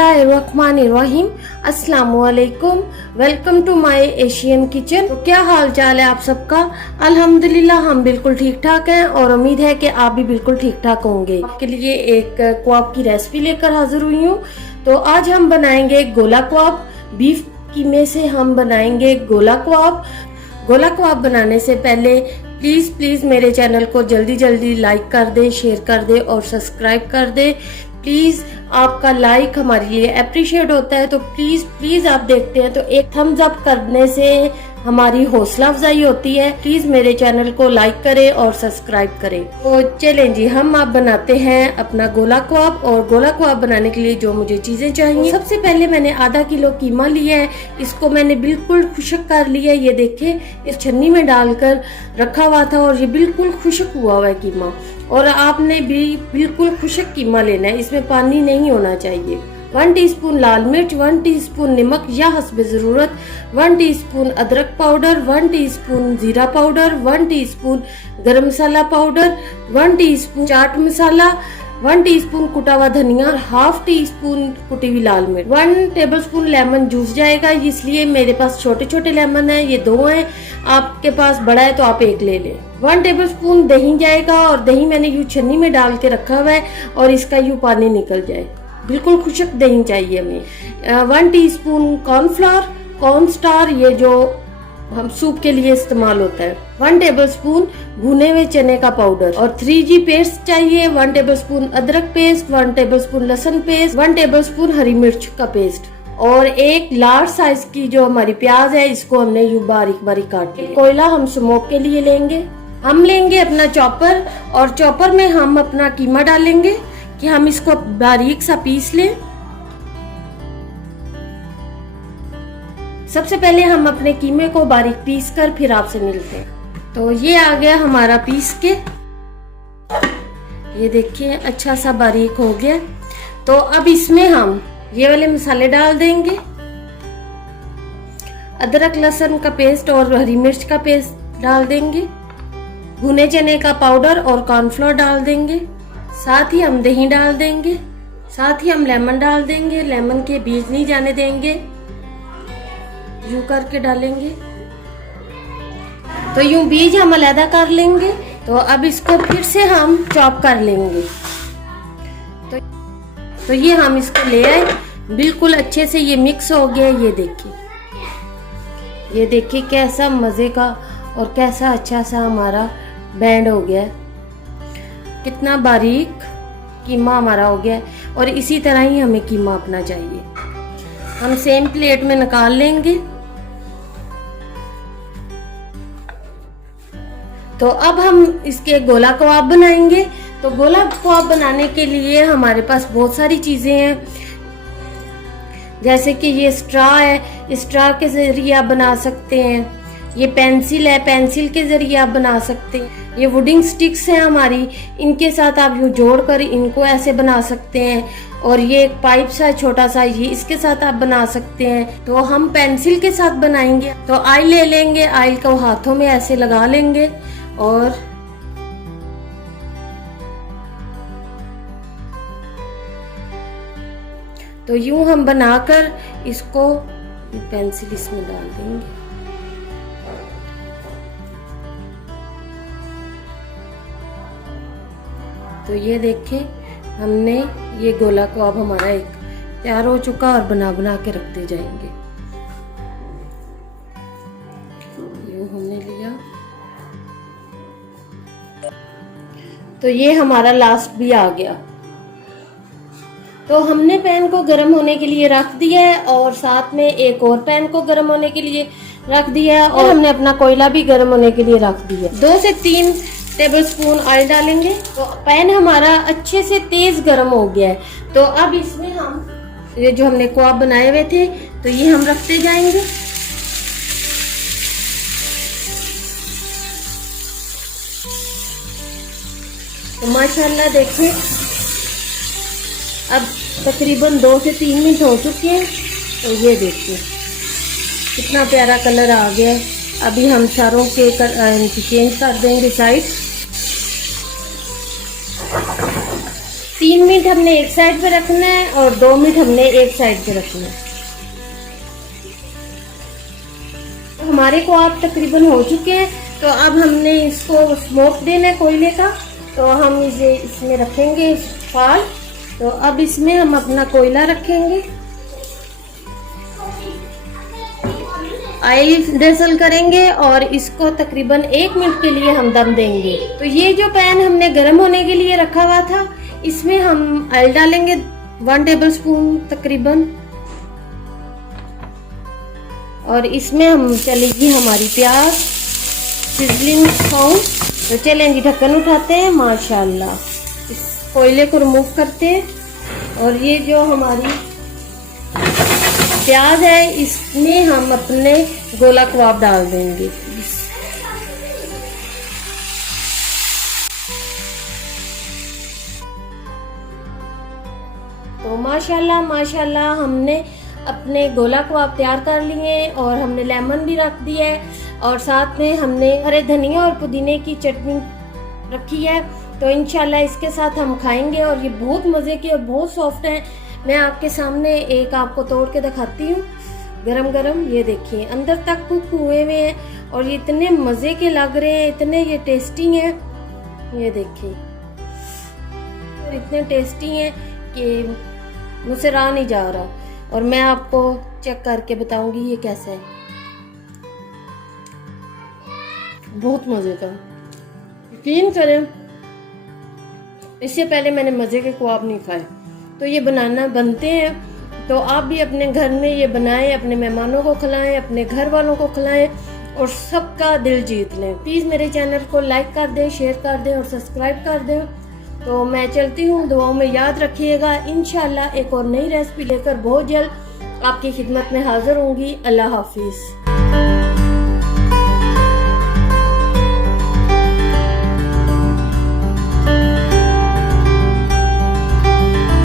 बिस्मिल्लाहिर्रहमानिर्रहीम। अस्सलामुअलैकुम। Welcome to my Asian kitchen. तो क्या हाल चाल है आप सबका? अल्हम्दुलिल्लाह हम बिल्कुल ठीक ठाक हैं और उम्मीद है कि आप भी बिल्कुल ठीक ठाक होंगे। आपके लिए एक कबाब की रेसिपी लेकर हाजिर हुई हूँ। तो आज हम बनाएंगे गोला कबाब। बीफ कीमे से हम बनाएंगे गोला कबाब। गोला कबाब बनाने से पहले प्लीज मेरे चैनल को जल्दी लाइक कर दे, शेयर कर दे और सब्सक्राइब कर दे। प्लीज आपका लाइक हमारे लिए अप्रिशिएट होता है, तो प्लीज आप देखते हैं तो एक थम्स अप करने से हमारी हौसला अफजाई होती है। प्लीज मेरे चैनल को लाइक करें और सब्सक्राइब करें। तो चलें जी, हम अब बनाते हैं अपना गोला कबाब। और गोला कबाब बनाने के लिए जो मुझे चीजें चाहिए, सबसे पहले मैंने आधा किलो कीमा लिया है। इसको मैंने बिल्कुल खुश्क कर लिया है। ये देखिए, इस छन्नी में डालकर रखा हुआ था और ये बिल्कुल खुश्क हुआ है कीमा। और आपने भी बिल्कुल खुश्क कीमा लेना है, इसमें पानी नहीं होना चाहिए। 1 टीस्पून लाल मिर्च, 1 टीस्पून नमक या हस्बे जरूरत, 1 टीस्पून अदरक पाउडर, 1 टीस्पून जीरा पाउडर, 1 टीस्पून गरम मसाला powder, 1 teaspoon chaat masala, 1 teaspoon कुटा हुआ धनिया, हाफ टीस्पून कुटी हुई लाल मिर्च, 1 टेबलस्पून लेमन जूस जाएगा। इसलिए मेरे पास छोटे छोटे लेमन है, ये 2 हैं। आपके पास बड़ा है तो आप 1 ले लें। 1 टेबलस्पून दही जाएगा और दही मैंने यूं छन्नी में डाल के रखा हुआ है और इसका यूं पानी निकल जाए। बिल्कुल खुश्क दही चाहिए हमें। 1 टीस्पून कॉर्नफ्लोर, कॉर्नस्टार, ये जो हम सूप के लिए इस्तेमाल होता है। 1 टेबलस्पून भुने हुए चने का पाउडर और 3G पेस्ट चाहिए। 1 टेबलस्पून अदरक पेस्ट, 1 टेबलस्पून लहसुन पेस्ट, 1 टेबलस्पून हरी मिर्च का पेस्ट और एक लार्ज साइज की जो हमारी प्याज है, इसको हमने यूं बारीक काट लिया। कोयला हम स्मोक के लिए लेंगे। हम लेंगे अपना चॉपर और चॉपर में हम अपना कीमा डालेंगे कि हम इसको बारीक सा पीस लें। सबसे पहले हम अपने कीमे को बारीक पीस कर फिर आपसे मिलते हैं। तो ये आ गया हमारा पीस के, ये देखिए अच्छा सा बारीक हो गया। तो अब इसमें हम ये वाले मसाले डाल देंगे, अदरक लहसुन का पेस्ट और हरी मिर्च का पेस्ट डाल देंगे, भुने चने का पाउडर और कॉर्नफ्लोर डाल देंगे, साथ ही हम दही डाल देंगे, साथ ही हम लेमन डाल देंगे। लेमन के बीज नहीं जाने देंगे, यूं करके डालेंगे। तो यूं बीज हम अलग कर लेंगे। तो अब इसको फिर से हम चॉप कर लेंगे। तो ये हम इसको ले आए, बिल्कुल अच्छे से ये मिक्स हो गया। ये देखिए कैसा मजे का और कैसा अच्छा सा हमारा बैंड हो गया, कितना बारीक कीमा हमारा हो गया। और इसी तरह ही हमें कीमा अपना चाहिए। हम सेम प्लेट में निकाल लेंगे। तो अब हम इसके गोला कबाब बनाएंगे। तो गोला कबाब बनाने के लिए हमारे पास बहुत सारी चीजें हैं, जैसे कि ये स्ट्रॉ है, स्ट्रॉ के जरिए आप बना सकते हैं। ये पेंसिल है, पेंसिल के जरिए आप बना सकते हैं। ये वुडिंग स्टिक्स हैं हमारी, इनके साथ आप यूं जोड़कर इनको ऐसे बना सकते हैं। और ये एक पाइप सा छोटा सा, ये इसके साथ आप बना सकते हैं। तो हम पेंसिल के साथ बनाएंगे। तो ऑयल ले लेंगे, ऑयल को हाथों में ऐसे लगा लेंगे और तो यूं हम बनाकर इसको पेंसिल इसमें डाल देंगे। तो ये देखिए हमने ये गोला कबाब हमारा एक तैयार हो चुका और बना के रखते जाएंगे। यूं हमने लिया। तो ये हमारा लास्ट भी आ गया। तो हमने पैन को गर्म होने के लिए रख दिया है और साथ में एक और पैन को गर्म होने के लिए रख दिया है और हमने अपना कोयला भी गर्म होने के लिए रख दिया। 2 से 3 टेबलस्पून ऑयल डालेंगे। तो पैन हमारा अच्छे से तेज गर्म हो गया है। तो अब इसमें हम ये जो हमने कबाब बनाए हुए थे, तो ये हम रखते जाएंगे। तो माशाल्लाह देखिए अब तकरीबन 2 से 3 मिनट हो चुके हैं। तो ये देखिए कितना प्यारा कलर आ गया। अभी हम सारों के चेंज कर देंगे साइड। 3 मिनट हमने एक साइड पे रखना है और 2 मिनट हमने एक साइड पे रखना है। हमारे कबाब तकरीबन हो चुके हैं, तो अब हमने इसको स्मोक देना है कोयले का, तो हम इसे इसमें रखेंगे फाल। तो अब इसमें हम अपना कोयला रखेंगे, ऑयल ड्रेसल करेंगे और इसको तकरीबन 1 मिनट के लिए हम दम देंगे। तो ये जो पैन हमने गर्म होने के लिए रखा हुआ था, इसमें हम ऑयल डालेंगे 1 टेबल स्पून तकरीबन, और इसमें हम चलेगी हमारी प्याज सिजलिंग साउंड। तो चलें जी, ढक्कन उठाते हैं, माशाल्लाह इस कोयले को रिमूव करते हैं और ये जो हमारी प्याज है इसमें हम अपने गोला कबाब डाल देंगे। तो माशाल्लाह माशाल्लाह हमने अपने गोला कबाब तैयार कर लिए और हमने लेमन भी रख दिया है और साथ में हमने हरे धनिया और पुदीने की चटनी रखी है। तो इंशाल्लाह इसके साथ हम खाएंगे और ये बहुत मज़े के और बहुत सॉफ्ट है। मैं आपके सामने एक आपको तोड़ के दिखाती हूँ, गरम गरम। ये देखिए अंदर तक कुक हुए हुए हैं और ये इतने मज़े के लग रहे हैं, इतने ये टेस्टी हैं। ये देखिए इतने टेस्टी हैं कि मुझसे रहा नहीं जा रहा, और मैं आपको चेक करके बताऊंगी ये कैसा है। बहुत मज़े का, यकीन करें इससे पहले मैंने मज़े के कबाब नहीं खाए। तो ये बनाना बनते हैं, तो आप भी अपने घर में ये बनाएं, अपने मेहमानों को खिलाएं, अपने घर वालों को खिलाएं और सबका दिल जीत लें। प्लीज़ मेरे चैनल को लाइक कर दें, शेयर कर दें और सब्सक्राइब कर दें। तो मैं चलती हूँ, दुआओं में याद रखिएगा। इंशाल्लाह एक और नई रेसिपी लेकर बहुत जल्द आपकी खिदमत में हाजिर होंगी। अल्लाह हाफिज़।